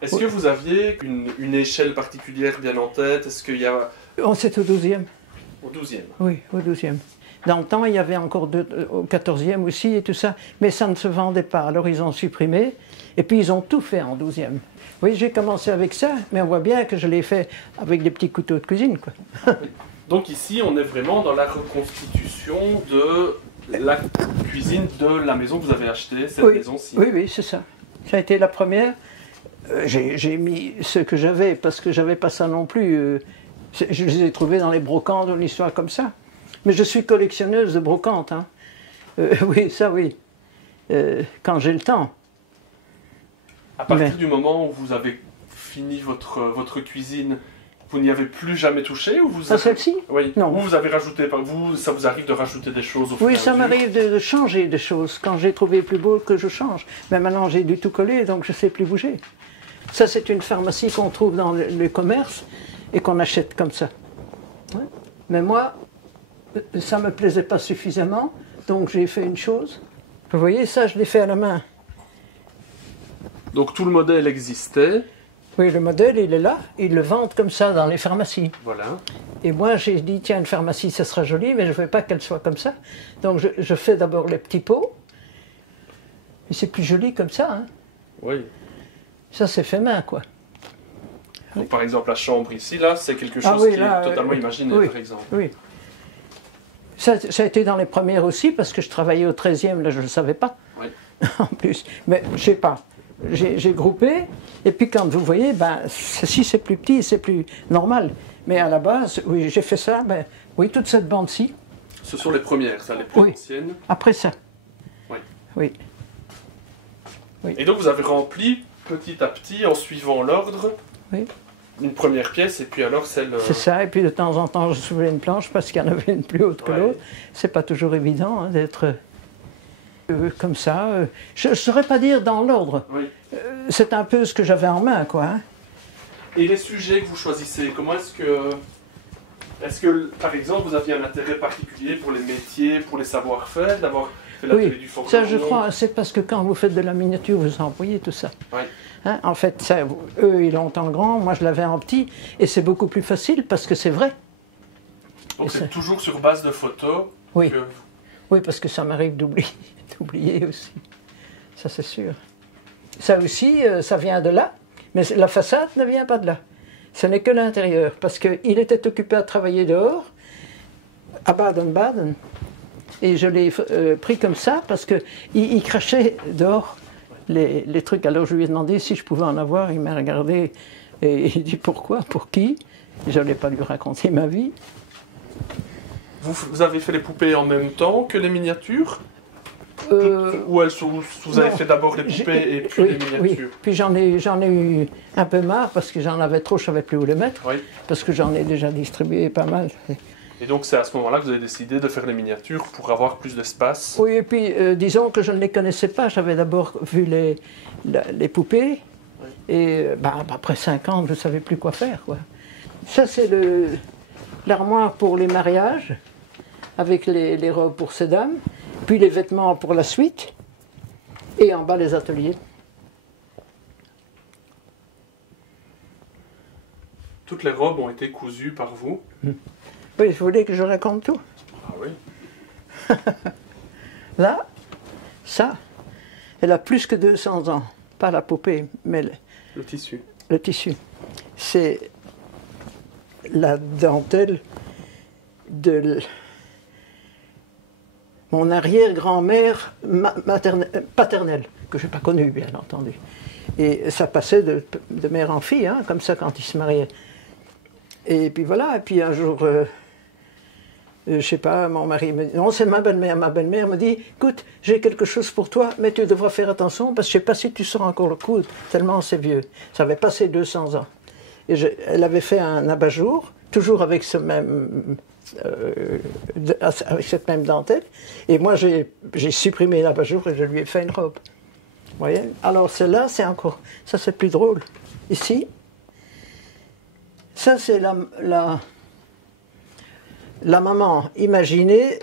Est-ce que vous aviez une échelle particulière bien en tête? Est-ce qu'il y a On c'est au 12e. au 12e? Oui, au 12e. Dans le temps, il y avait encore au 14e aussi et tout ça, mais ça ne se vendait pas. Alors ils ont supprimé, et puis ils ont tout fait en 12e. Oui, j'ai commencé avec ça, mais on voit bien que je l'ai fait avec des petits couteaux de cuisine, quoi. Donc ici, on est vraiment dans la reconstitution de la cuisine de la maison que vous avez achetée, cette Oui, maison-ci. oui, oui, c'est ça. Ça a été la première. J'ai mis ce que j'avais, parce que j'avais pas ça non plus. Je les ai trouvés dans les brocantes, une histoire comme ça. Mais je suis collectionneuse de brocantes. Hein. Oui, ça oui. Quand j'ai le temps. À partir Mais- du moment où vous avez fini votre cuisine, vous n'y avez plus jamais touché ou vous Ah, avez... celle-ci? Oui. Non. Ou vous avez rajouté, ça vous arrive de rajouter des choses au fur et Oui, à ça mesure? m'arrive de changer des choses. Quand j'ai trouvé plus beau, que je change. Mais maintenant, j'ai du tout collé, donc je ne sais plus bouger. Ça, c'est une pharmacie qu'on trouve dans le commerce et qu'on achète comme ça. Ouais. Mais moi, ça ne me plaisait pas suffisamment, donc j'ai fait une chose. Vous voyez, ça, je l'ai fait à la main. Donc tout le modèle existait, Oui, le modèle, il est là. Ils le vendent comme ça dans les pharmacies. voilà. Et moi, j'ai dit, tiens, une pharmacie, ça sera joli, mais je ne veux pas qu'elle soit comme ça. Donc, je fais d'abord les petits pots. Et c'est plus joli comme ça, hein. Oui. Ça, c'est fait main, quoi. Donc par exemple la chambre ici, là, c'est quelque chose Ah oui, qui là, est totalement imaginé, oui. par exemple. Oui. Ça a été dans les premières aussi, parce que je travaillais au 13e, là, je ne le savais pas. Oui. En plus. Mais, je sais pas. J'ai groupé, et puis quand vous voyez, ben, si c'est plus petit, c'est plus normal. Mais à la base, oui, j'ai fait ça, ben, oui, toute cette bande-ci, Ce sont les premières, ça, les plus Oui. anciennes. après ça. Oui. Oui. Et donc vous avez rempli petit à petit, en suivant l'ordre, Oui. une première pièce, et puis alors celle... C'est ça, et puis de temps en temps, je soulevais une planche parce qu'il y en avait une plus haute que Ouais. l'autre. C'est pas toujours évident hein, d'être comme ça. Je ne saurais pas dire dans l'ordre. Oui. C'est un peu ce que j'avais en main, quoi. Hein. Et les sujets que vous choisissez, comment est-ce que... Est-ce que, par exemple, vous aviez un intérêt particulier pour les métiers, pour les savoir-faire, d'avoir fait l'atelier Oui, du forgeron? ça je crois, c'est parce que quand vous faites de la miniature, vous envoyez tout ça. Ouais. Hein, en fait, ça, eux, ils l'ont en grand, moi je l'avais en petit, et c'est beaucoup plus facile parce que c'est vrai. Donc Et c'est ça- toujours sur base de photos Oui. que... Oui, parce que ça m'arrive d'oublier aussi. Ça, c'est sûr. Ça aussi, ça vient de là, mais la façade ne vient pas de là. Ce n'est que l'intérieur, parce qu'il était occupé à travailler dehors, à Baden-Baden, et je l'ai pris comme ça, parce qu'il crachait dehors les trucs. Alors je lui ai demandé si je pouvais en avoir, il m'a regardé, et il dit pourquoi, pour qui? Je n'allais pas lui raconter ma vie. Vous avez fait les poupées en même temps que les miniatures? Euh, Ou vous avez non. fait d'abord les J'ai- poupées et puis oui, les miniatures? Oui. Puis j'en ai eu un peu marre parce que j'en avais trop, je ne savais plus où les mettre. Oui. Parce que j'en ai déjà distribué pas mal. Et donc c'est à ce moment-là que vous avez décidé de faire les miniatures pour avoir plus d'espace? Oui, et puis disons que je ne les connaissais pas. J'avais d'abord vu les poupées. Oui. Et après 5 ans, je ne savais plus quoi faire, quoi. Ça, c'est l'armoire pour les mariages, avec les robes pour ces dames. Puis les vêtements pour la suite. Et en bas, les ateliers. Toutes les robes ont été cousues par vous? Oui, je voulais que je raconte tout. Ah oui. Là, ça, elle a plus que 200 ans. Pas la poupée, mais Le tissu. le tissu. C'est la dentelle de mon arrière-grand-mère paternelle, que je n'ai pas connue, bien entendu. Et ça passait de mère en fille, hein, comme ça, quand ils se mariaient. Et puis voilà, et puis un jour... je sais pas, mon mari me dit, non, c'est ma belle-mère. Ma belle-mère me dit, écoute, j'ai quelque chose pour toi, mais tu devras faire attention parce que je sais pas si tu sauras encore le coudre, tellement c'est vieux. Ça avait passé 200 ans. Et elle avait fait un abat-jour toujours avec avec cette même dentelle. Et moi, j'ai supprimé l'abat-jour et je lui ai fait une robe. Vous voyez? Alors celle-là, c'est encore... Ça, c'est plus drôle. Ici, ça, c'est la maman imaginée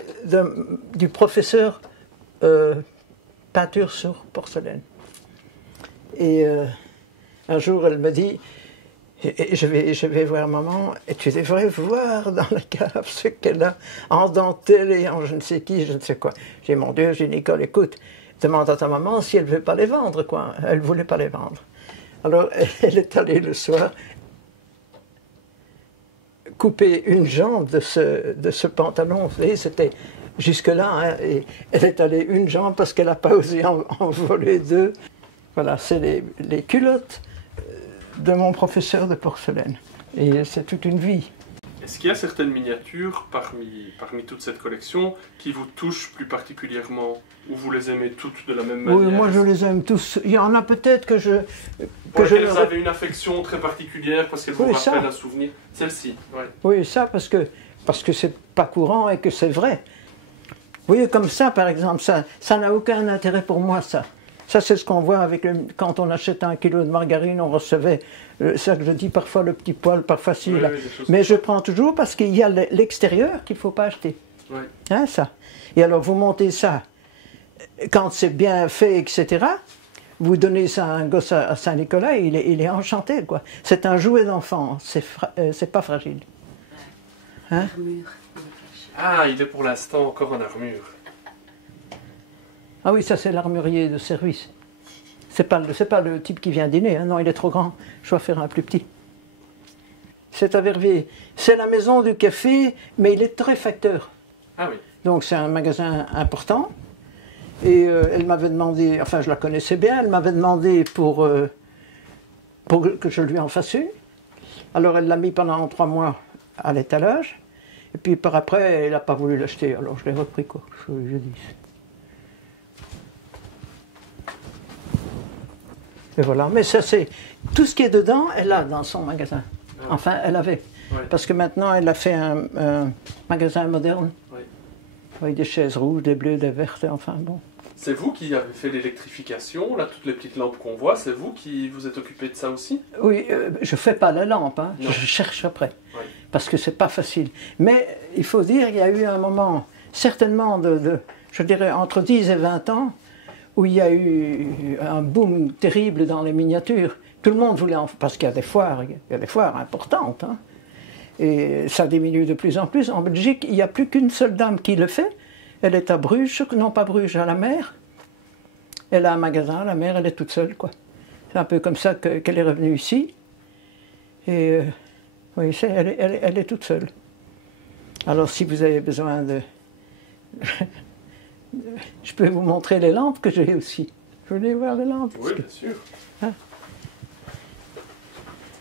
du professeur peinture sur porcelaine. Et un jour, elle me dit... Et je vais voir maman, et tu devrais voir dans la cave ce qu'elle a en dentelle et en je ne sais qui, je ne sais quoi. J'ai dit, mon Dieu, j'ai dit, Nicole, écoute, demande à ta maman si elle ne veut pas les vendre, quoi. Elle ne voulait pas les vendre. Alors, elle est allée le soir couper une jambe de ce pantalon. Vous voyez, c'était jusque-là, hein, et elle est allée une jambe parce qu'elle n'a pas osé en voler deux. Voilà, c'est les culottes de mon professeur de porcelaine. Et c'est toute une vie. Est-ce qu'il y a certaines miniatures parmi toute cette collection qui vous touchent plus particulièrement, ou vous les aimez toutes de la même manière? Oui, moi je les aime tous. Il y en a peut-être que je... Pour lesquelles vous avez une affection très particulière parce qu'elles vous Oui, rappellent ça. un souvenir? Celle-ci, ouais. Oui, ça parce que c'est pas courant et que c'est vrai. Vous voyez, comme ça par exemple, ça n'a aucun intérêt pour moi, ça. Ça, c'est ce qu'on voit quand on achète 1 kilo de margarine, on recevait, ça que je dis parfois, le petit poil, pas facile. Oui, oui, mais je prends toujours parce qu'il y a l'extérieur qu'il ne faut pas acheter. Oui. Hein, ça. Et alors, vous montez ça, quand c'est bien fait, etc., vous donnez ça à un gosse à Saint-Nicolas, il est enchanté, quoi. C'est un jouet d'enfant, c'est pas fragile. Hein? Ah, il est pour l'instant encore en armure. Ah oui, ça c'est l'armurier de service. C'est pas le type qui vient dîner, hein. Non, il est trop grand, je dois faire un plus petit. C'est à Verviers. C'est la maison du café, mais il est torréfacteur. Ah oui. Donc c'est un magasin important. Et elle m'avait demandé, enfin je la connaissais bien, elle m'avait demandé pour que je lui en fasse une. Alors elle l'a mis pendant 3 mois à l'étalage. Et puis par après, elle n'a pas voulu l'acheter, alors je l'ai repris, quoi, je dis. Et voilà, mais ça c'est... Tout ce qui est dedans, elle a dans son magasin. Enfin, elle avait. Oui. Parce que maintenant, elle a fait un magasin moderne. Oui. Avec des chaises rouges, des bleues, des vertes, enfin bon. C'est vous qui avez fait l'électrification, là, toutes les petites lampes qu'on voit, c'est vous qui vous êtes occupé de ça aussi? Oui, je ne fais pas la lampe, hein. Non. Je cherche après. Oui. Parce que c'est pas facile. Mais il faut dire, il y a eu un moment, certainement je dirais entre 10 et 20 ans, où il y a eu un boom terrible dans les miniatures. Tout le monde voulait parce qu'il y a des foires importantes. Hein. Et ça diminue de plus en plus. En Belgique, il n'y a plus qu'une seule dame qui le fait. Elle est à Bruges, non pas Bruges, à la mer. Elle a un magasin à la mer, elle est toute seule, quoi. C'est un peu comme ça qu'elle est revenue ici. Et oui, elle est toute seule. Alors si vous avez besoin de... Je peux vous montrer les lampes que j'ai aussi. Vous voulez voir les lampes? Oui, bien sûr. Hein?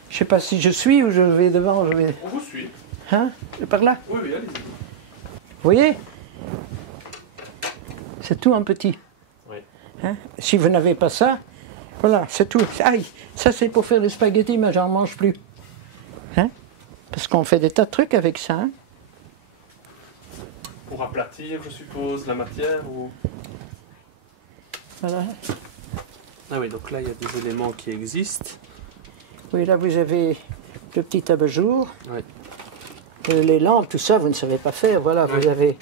Je ne sais pas si je suis ou je vais devant. On vous suit. Hein? Par là? Oui, oui, allez-y. Vous voyez? C'est tout en petit. Oui. Hein? Si vous n'avez pas ça, voilà, c'est tout. Aïe, ça c'est pour faire des spaghettis, mais j'en mange plus. Hein? Parce qu'on fait des tas de trucs avec ça. Hein? Pour aplatir, je suppose, la matière ou... Voilà. Ah oui, donc là, il y a des éléments qui existent. Oui, là vous avez le petit abat-jour. Oui. Les lampes, tout ça, vous ne savez pas faire. Voilà, Oui. vous avez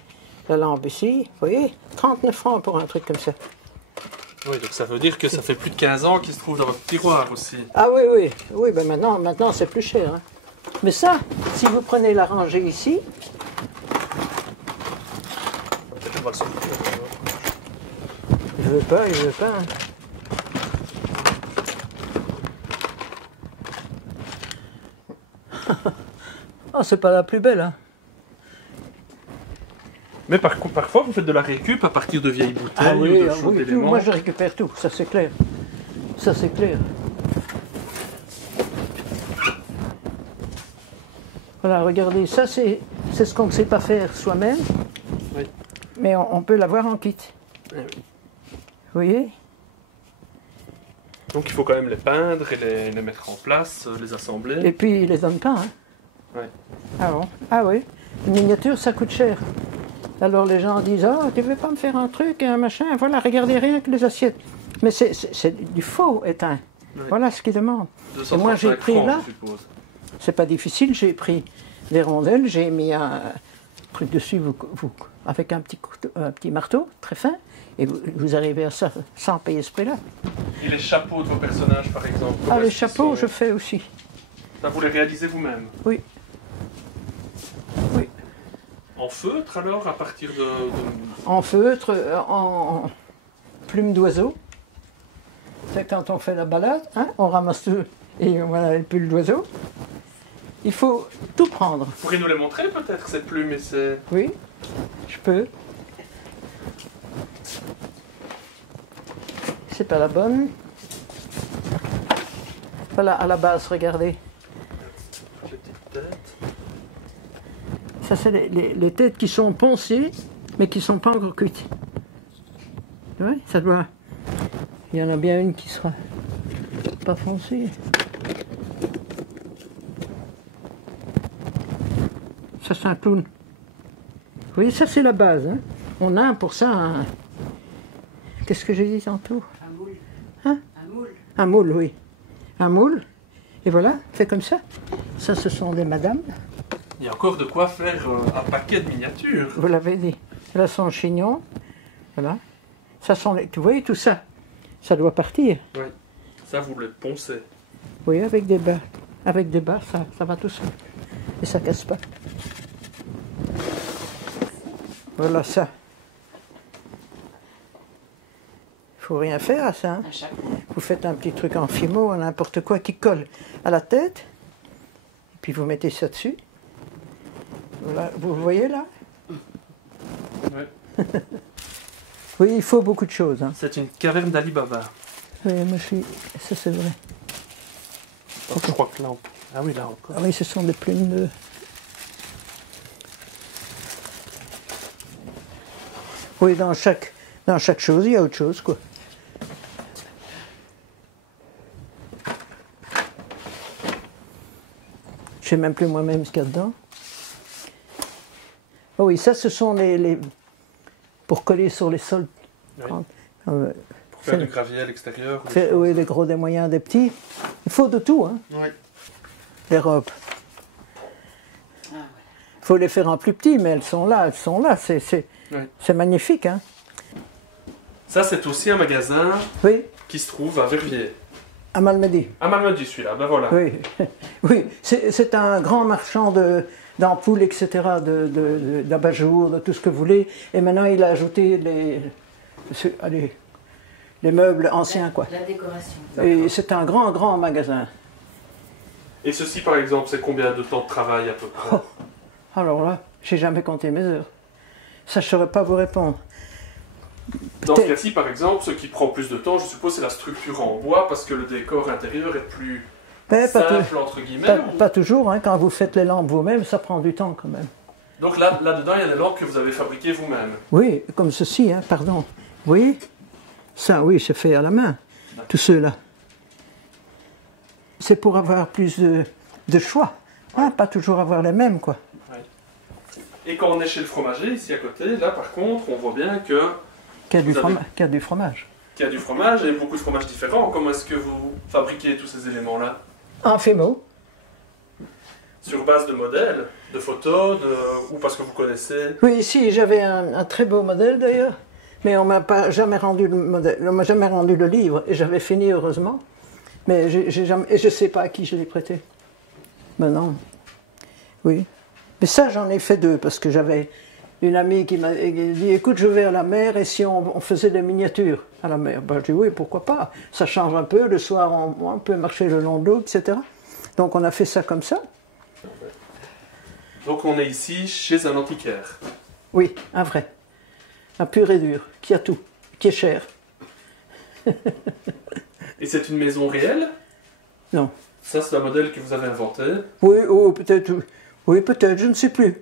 la lampe ici. Vous voyez, 39 francs pour un truc comme ça. Oui, donc ça veut dire que ça fait plus de 15 ans qu'il se trouve dans votre tiroir aussi. Ah oui, oui. Oui, ben maintenant c'est plus cher. Hein. Mais ça, si vous prenez la rangée ici, Peut-être on va le sortir. il veut pas. Hein. Oh, c'est pas la plus belle, hein. Mais parfois, vous faites de la récup à partir de vieilles bouteilles Ah ou oui, de ah choses oui, tout. d'éléments. Moi je récupère tout, ça c'est clair. Ça c'est clair. Voilà, regardez, ça c'est ce qu'on ne sait pas faire soi-même, Oui. mais on peut l'avoir en kit. Eh oui. Vous voyez? Donc il faut quand même les peindre et les mettre en place, les assembler. Et puis ils les donnent pas, hein. Ouais. Ah bon? Ah oui. Une miniature, ça coûte cher. Alors les gens disent, oh, tu veux pas me faire un truc, un machin? Voilà, regardez rien que les assiettes. Mais c'est du faux étain. Oui. Voilà ce qu'ils demandent. Et 235 moi j'ai pris francs, là, je suppose. c'est pas difficile, j'ai pris des rondelles, j'ai mis un truc dessus avec un petit marteau très fin, et vous arrivez à ça sans payer ce prix-là. Et les chapeaux de vos personnages, par exemple? Ah, comment les est-ce qu'ils chapeaux, sont- je fais aussi. Ça, vous les réalisez vous-même? Oui. Oui. En feutre, alors, à partir de... En feutre, en plume d'oiseau. C'est quand on fait la balade, hein, on ramasse tout, et voilà les pulls d'oiseau. Il faut tout prendre. Vous pourriez nous les montrer, peut-être, cette plume et ces... Oui, je peux. C'est pas la bonne. Voilà, à la base, regardez. les petites têtes? Ça, c'est les têtes qui sont poncées, mais qui ne sont pas encore cuites. Oui, ça doit... Il y en a bien une qui sera pas foncée. Ça, c'est un clown. Oui, ça, c'est la base. Hein. On a pour ça un... Qu'est-ce que j'ai dit tantôt? Un moule. Hein? Un moule. Un moule, oui. Un moule. Et voilà, fait comme ça. Ça, ce sont des madames. Il y a encore de quoi faire un paquet de miniatures. Vous l'avez dit. Là, son chignon. Voilà. Ça sont les... Vous voyez tout ça? Ça doit partir. Oui. Ça, vous le poncez. Oui, avec des bas. Avec des bas, ça va tout seul. Et ça casse pas. Voilà ça. Il faut rien faire à ça. Hein. À chaque fois. Vous faites un petit truc en fimo, n'importe quoi qui colle à la tête. Et puis vous mettez ça dessus. Voilà, vous voyez là? Ouais. Oui, il faut beaucoup de choses. Hein. C'est une caverne d'Ali Baba. Oui, moi je suis... Ça c'est vrai. Oh, je crois que là... Ah oui, là encore. Ah oui, ce sont des plumes de... Oui, dans chaque chose, il y a autre chose, quoi. Je sais même plus moi-même ce qu'il y a dedans. Oh oui, ça, ce sont les... pour coller sur les sols. Oui. Euh, Pour faire du gravier à l'extérieur. ou des fait- choses. oui, des gros, des moyens, des petits. Il faut de tout, hein, Oui. les robes. Ah ouais. Il faut les faire en plus petit, mais elles sont là. C'est Oui. magnifique, hein. Ça, c'est aussi un magasin Oui, qui se trouve à Verviers. à Malmedy. À Malmedy, celui-là. Ben voilà. Oui, oui. C'est un grand marchand d'ampoules, etc., d'abat-jour, de tout ce que vous voulez. Et maintenant, il a ajouté les meubles anciens, quoi. La décoration. Et c'est un grand, grand magasin. Et ceci, par exemple, c'est combien de temps de travail à peu près? Oh. Alors là, j'ai jamais compté mes heures. Ça, je ne saurais pas vous répondre. Dans ce peut-être- cas-ci, par exemple, ce qui prend plus de temps, je suppose, c'est la structure en bois, parce que le décor intérieur est plus Mais pas, simple, entre guillemets. ou- pas toujours, hein. Quand vous faites les lampes vous-même, ça prend du temps quand même. Donc là-dedans, il y a des lampes que vous avez fabriquées vous-même. Oui, comme ceci, hein, pardon. Vous voyez? Ça, oui, c'est fait à la main, tous ceux-là. C'est pour avoir plus de choix, hein, pas toujours avoir les mêmes, quoi. Et quand on est chez le fromager, ici à côté, là par contre, on voit bien Qu'il y a du, Vous avez- qu'il y a du fromage. qu'il y a du fromage et beaucoup de fromages différents. Comment est-ce que vous fabriquez tous ces éléments-là? En fémo. Sur base de modèles, de photos, ou parce que vous connaissez? Oui, ici, j'avais un très beau modèle d'ailleurs, mais on m'a pas jamais rendu le modèle, on m'a jamais rendu le livre, et j'avais fini heureusement, mais j'ai jamais, et je sais pas à qui je l'ai prêté. Ben non. Oui. Mais ça, j'en ai fait deux, parce que j'avais une amie qui m'a dit, écoute, je vais à la mer, et si on faisait des miniatures à la mer? Ben, je dis, oui, pourquoi pas? Ça change un peu, le soir, on peut marcher le long de l'eau, etc. Donc on a fait ça comme ça. Donc on est ici chez un antiquaire. Oui, un vrai. Un pur et dur, qui a tout, qui est cher. Et c'est une maison réelle? Non. Ça, c'est un modèle que vous avez inventé. Oui, oh, peut-être, oui, peut-être, je ne sais plus.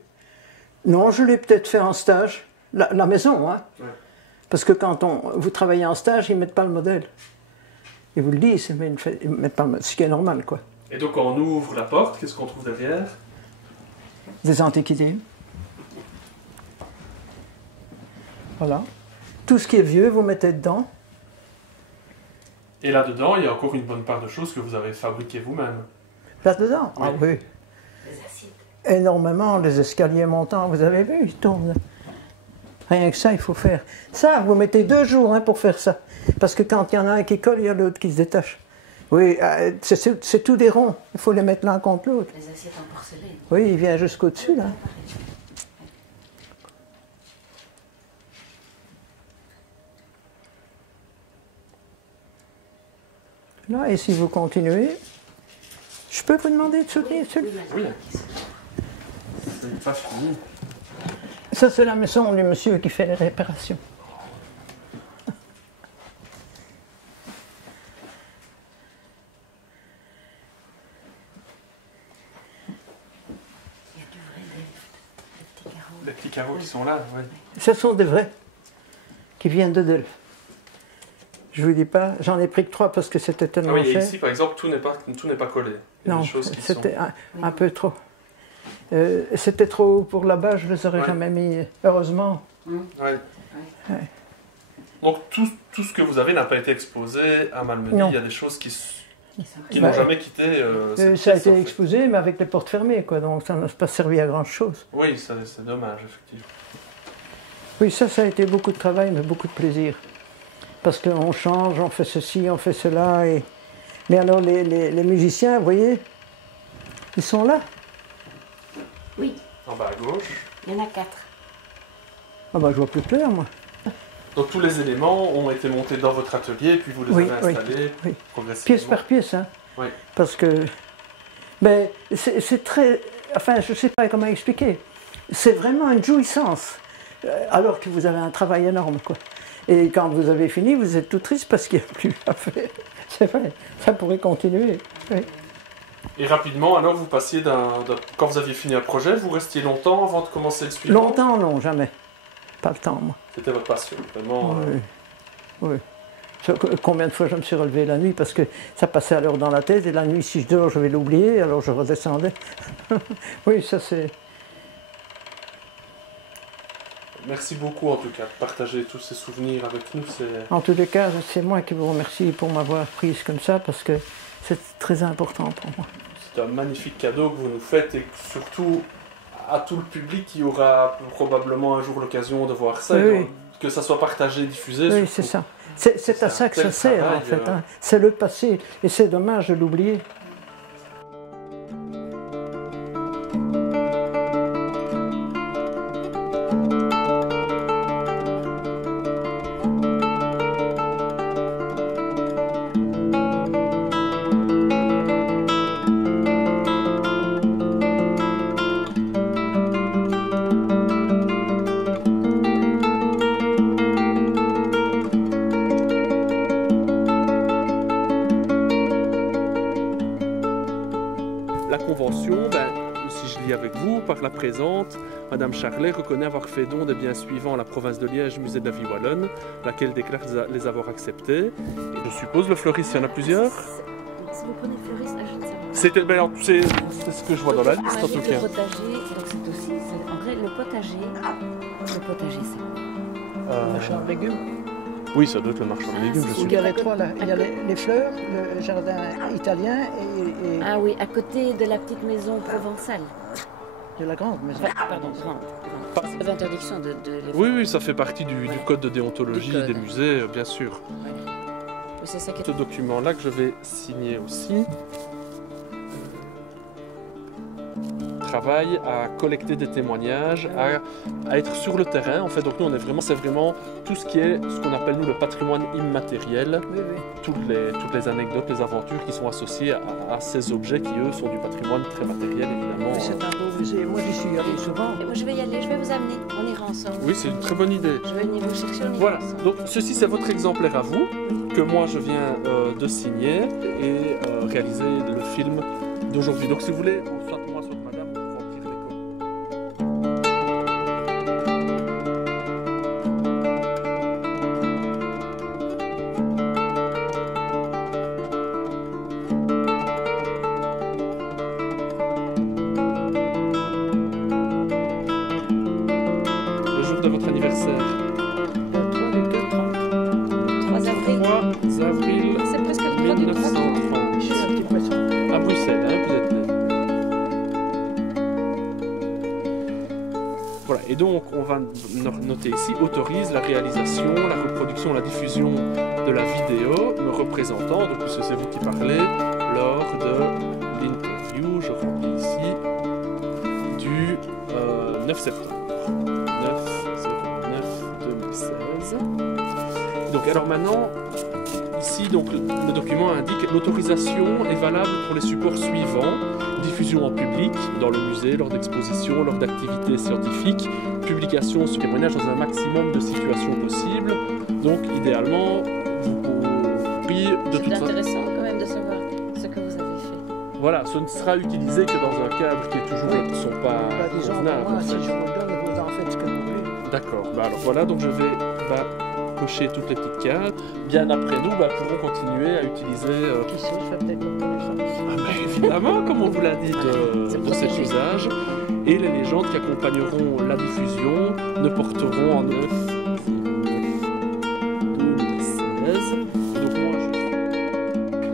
Non, je l'ai peut-être fait en stage. La maison, hein. Ouais. Parce que quand vous travaillez en stage, ils ne mettent pas le modèle. Ils vous le disent, mais ils ne mettent pas le modèle, ce qui est normal, quoi. Et donc quand on ouvre la porte, qu'est-ce qu'on trouve derrière? des antiquités. Voilà. Tout ce qui est vieux, vous mettez dedans. Et là-dedans, il y a encore une bonne part de choses que vous avez fabriquées vous-même. Là-dedans? Ah oui. Les assiettes. Énormément, les escaliers montants, vous avez vu, ils tournent. Rien que ça, il faut faire. Ça, vous mettez 2 jours hein, pour faire ça. Parce que quand il y en a un qui colle, il y a l'autre qui se détache. Oui, c'est tout des ronds. Il faut les mettre l'un contre l'autre. Les assiettes en porcelaine. Oui, il vient jusqu'au-dessus, là. Là, et si vous continuez, je peux vous demander de soutenir celui-là. Oui. C'est pas fini. Ça, c'est la maison du monsieur qui fait les réparations. Il y a du vrai, des petits carreaux. Les petits carreaux qui sont là, oui. Ce sont des vrais, qui viennent de Delft. Je vous dis pas, j'en ai pris que 3 parce que c'était Ah tellement oui, et cher. ici, par exemple, tout n'est pas collé. Il y a Non, des choses qui sont... c'était un peu trop. C'était trop haut pour là-bas, je ne les aurais Ouais. jamais mis. Heureusement. Ouais. Ouais. Donc tout ce que vous avez n'a pas été exposé à Malmedy. Non. Il y a des choses qui Ouais. n'ont jamais quitté cette Ça a pièce, été en fait. exposé, mais avec les portes fermées, quoi. Donc ça n'a pas servi à grand-chose. Oui, c'est dommage, effectivement. Oui, ça a été beaucoup de travail, mais beaucoup de plaisir. Parce qu'on change, on fait ceci, on fait cela. Mais alors, les musiciens, vous voyez, ils sont là. Oui, En bas à gauche. il y en a 4. Ah bah, je vois plus clair, moi. Donc tous les éléments ont été montés dans votre atelier, puis vous les Oui, avez installés oui. progressivement. Pièce par pièce, hein. Oui. Parce que... Mais c'est très... Enfin, je ne sais pas comment expliquer. C'est vraiment une jouissance. Alors que vous avez un travail énorme, quoi. Et quand vous avez fini, vous êtes tout triste parce qu'il n'y a plus à faire. C'est vrai, ça pourrait continuer. Oui. Et rapidement, alors vous passiez quand vous aviez fini un projet, vous restiez longtemps avant de commencer le suivant. Longtemps, non, jamais. Pas le temps, moi. C'était votre passion, vraiment. Oui. Oui. Combien de fois je me suis relevé la nuit parce que ça passait alors dans la tête et la nuit, si je dors, je vais l'oublier, alors je redescendais. Oui, ça c'est... Merci beaucoup en tout cas de partager tous ces souvenirs avec nous. En tous les cas, c'est moi qui vous remercie pour m'avoir prise comme ça parce que c'est très important pour moi. C'est un magnifique cadeau que vous nous faites et surtout à tout le public qui aura probablement un jour l'occasion de voir ça, Oui, et oui. que ça soit partagé, diffusé. Oui, surtout. c'est ça. C'est à un ça que ça tel sert travail, en fait. Hein. C'est le passé et c'est dommage de l'oublier. La convention, si je lis avec vous, par la présente, Madame Charlet reconnaît avoir fait don des biens suivants à la province de Liège, musée de la vie wallonne, laquelle déclare les avoir acceptés. Et je suppose le fleuriste, il y en a plusieurs. Si vous prenez le fleuriste, je ne sais pas. C'est ce que je vois dans la liste en tout Le cas. potager, donc c'est aussi, en vrai, le potager c'est quoi? Marchand de légumes. Oui, ça doit être le marchand de légumes, je Il y a suppose. les trois là. Il y a les fleurs, le jardin italien et Ah oui, à côté de la petite maison provençale. de la grande maison. Enfin, pardon, grande. Il y avait interdiction de les Oui, oui, ça fait partie du code de déontologie Du code. des musées, bien sûr. Oui, c'est ça qui Ce document-là que je vais signer aussi travaille à collecter des témoignages, à être sur le terrain. En fait, donc nous, c'est vraiment tout ce qui est ce qu'on appelle nous le patrimoine immatériel, Oui, oui. toutes les anecdotes, les aventures qui sont associées à ces objets qui eux sont du patrimoine très matériel évidemment. C'est un beau musée. Moi, j'y suis allé souvent. Et moi, je vais y aller, je vais vous amener. On ira ensemble. Oui, c'est une très bonne idée. Je vais venir vous chercher, on ira Voilà, ensemble. donc ceci c'est votre exemplaire à vous, que moi je viens de signer et réaliser le film d'aujourd'hui. Donc si vous voulez, soit moi, soit madame, on peut remplir les codes. de votre anniversaire? Le 3 du 4 ans. 3 avril. 3 avril C'est presque le 3 du 3 ans. 1930. Je suis un petit poisson. À Bruxelles, hein, vous êtes né. Voilà, et donc on va noter ici, autorise la réalisation, la reproduction, la diffusion de la vidéo me représentant, donc c'est vous qui parlez, lors de l'interview, je remplis ici, du 9 septembre. 9/09/2016. Donc alors maintenant, ici donc, le document indique l'autorisation est valable pour les supports suivants: diffusion en public, dans le musée, lors d'expositions, lors d'activités scientifiques, publication sur témoignages dans un maximum de situations possibles. Donc idéalement, vous pourriez de C'est toute façon... intéressant quand même de savoir ce que vous avez fait. Voilà, ce ne sera utilisé que dans un cadre qui est toujours ne sont pas Bah, disons, convenables. moi, en si fait. je vous donne, vous en faites ce que vous voulez. D'accord, bah alors voilà, donc je vais cocher toutes les petites cases. Bien après nous, pourrons continuer à utiliser... Qui sait, je fais peut-être une connaissance. Ah ben, évidemment, comme on vous l'a dit, de cet usage. Et les légendes qui accompagneront la diffusion ne porteront en 9/2016. Donc moi,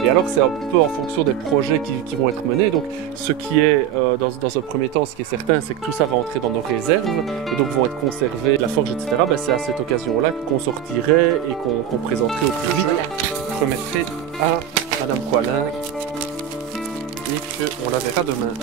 Et alors, c'est un peu en fonction des projets qui vont être menés. Donc, ce qui est, dans un premier temps, ce qui est certain, c'est que tout ça va entrer dans nos réserves et donc vont être conservés, la forge, etc. C'est à cette occasion-là qu'on sortirait et qu'on présenterait au plus vite. Voilà. Remettrai à Madame Coilin et qu'on la verra demain.